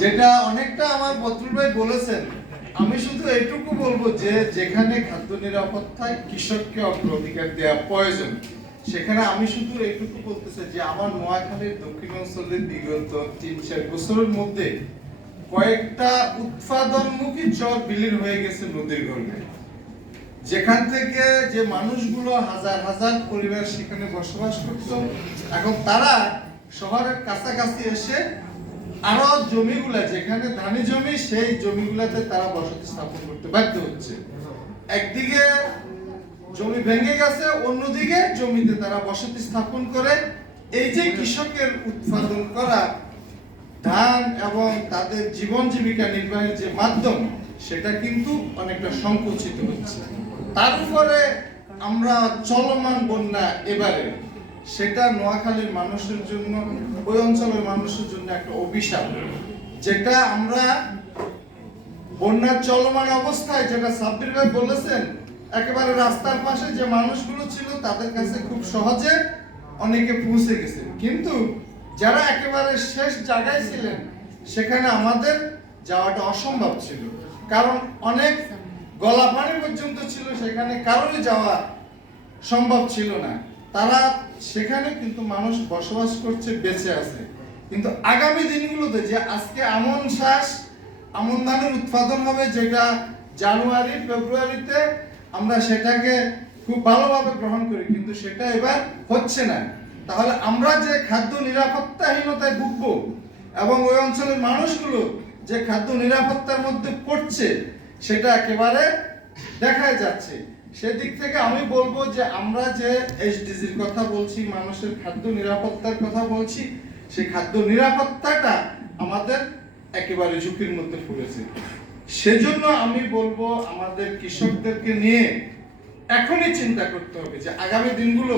যেটা অনেকটা আমার ভাই বলেছেন, আমি শুধু এইটুকু বলব যে যেখানে খাদ্য নিরাপত্তায় কৃষককে অগ্রাধিকার দেওয়া প্রয়োজন, সেখানে আমি শুধু এইটুকু বলতে চাই যে আমার নোয়াখালীর দক্ষিণ বিগত তিন চার বছরের মধ্যে কয়েকটা উৎপাদনমুখী চর বিলীন হয়ে গেছে নদীর গর্ভে। যেখান থেকে যে মানুষগুলো হাজার হাজার পরিবার সেখানে বসবাস করত, এখন তারা শহরের কাছাকাছি এসে আরও জমিগুলা, যেখানে ধানি জমি, সেই জমিগুলাতে তারা বসতি স্থাপন করতে বাধ্য হচ্ছে। একদিকে জমি ভেঙে গেছে, অন্যদিকে জমিতে তারা বসতি স্থাপন করে। এই যে কৃষকের উৎপাদন করা ধান এবং তাদের জীবন জীবিকা নির্বাহের যে মাধ্যম, সেটা কিন্তু অনেকটা সংকুচিত হচ্ছে। তার উপরে আমরা চলমান বন্যা এবারে সেটা নোয়াখালীর মানুষের জন্য ওই অঞ্চলের মানুষের জন্য একটা অভিশাপ, যেটা আমরা বন্যার চলমান অবস্থায়, যেটা সাব্বির ভাই বলেছেন, একেবারে রাস্তার পাশে যে মানুষগুলো ছিল, তাদের কাছে খুব সহজে অনেকে পৌঁছে গেছে। কিন্তু যারা একেবারে শেষ জায়গায় ছিলেন, সেখানে আমাদের যাওয়াটা অসম্ভব ছিল। কারণ অনেক গলা পানি পর্যন্ত ছিল, সেখানে কারোরই যাওয়া সম্ভব ছিল না। তারা সেখানে কিন্তু মানুষ বসবাস করছে, বেঁচে আছে। কিন্তু আগামী দিনগুলোতে যে আজকে আমন শ্বাস, আমন ধানের উৎপাদন হবে যেটা জানুয়ারি, ফেব্রুয়ারিতে আমরা সেটাকে খুব ভালোভাবে গ্রহণ করি, কিন্তু সেটা এবার হচ্ছে না। তাহলে আমরা যে খাদ্য নিরাপত্তাহীনতায় ভুগবো এবং ওই অঞ্চলের মানুষগুলো যে খাদ্য নিরাপত্তার মধ্যে পড়ছে, সেটা একেবারে দেখা যাচ্ছে। সেদিক থেকে আমি বলব যে আমরা যে এসডিজির কথা বলছি, মানুষের খাদ্য নিরাপত্তার কথা বলছি, সেই খাদ্য নিরাপত্তাটা আমাদের একেবারে ঝুঁকির মধ্যে পড়েছে সেজন্য আমি বলব আমাদের কৃষকদেরকে নিয়ে এখনই চিন্তা করতে হবে যে আগামী দিনগুলো